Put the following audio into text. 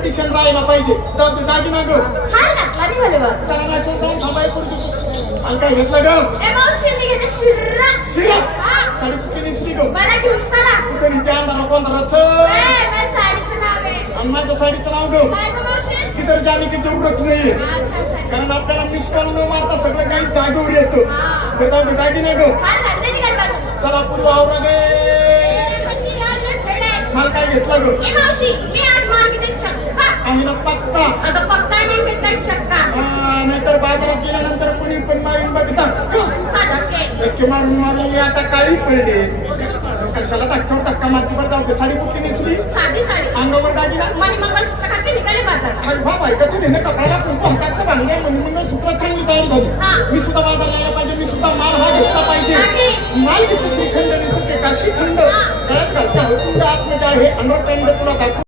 Condition राहायला पाहिजे. जाऊ तू दागिना ग. हार घातला निघाले बघ. चला ना तू जाऊन थांबाय पुढची. आणि काय घेतलं ग? ए मावशी मी घेते शिर्रा. शिरा हा. साडी कुठे नेसली ग? मला घेऊन चला. कुठे निघते अंधारा कोंधाराच? माझ्या साडीचं नाव आहे. आणि माझ्या साडीचं नाव ग. काय गं मावशी? किधर जाने की जरूरत नाही. हा, छान साडी. कारण आपल्याला मिस कॉल न मारता सगळं काही जागेवर येतं. हा. बरं जाऊ तू दागिना ग. हार घातला निघाले बघ. चला पूर्व आवरा गे. मला काय घेतलं ग? ए मावशी मी आज मागितले शकता. आहे ना पत्ता. आता फक्त आम्ही घेतला शकता. नाहीतर बाजारात गेल्यानंतर कोणी पण मारून बघतात. धक्के मारून मारून मी आता काळी पडले. कशाला धक्क्यावर धक्का मारती. बरं जाऊ दे. साडी कुठली नेसली? साधी साडी. अंगावर दागिना. मनी मंगळसूत्र घातले निघाले बाजारात. अरे वा बायकाचे नेहमी कपड्याला कुंकू हाताचं भांडे म्हणून सुद्धा चांगली तयारी हा. झाली. मी सुद्धा बाजारला यायला पाहिजे. मी सुद्धा माल हा घेतला पाहिजे. नाही. माल घेते श्रीखंड नेसते काशी खंड. हा. गळ्यात घालते हळकुंड आतमध्ये आहे अंडरटेंड तुला दाखव.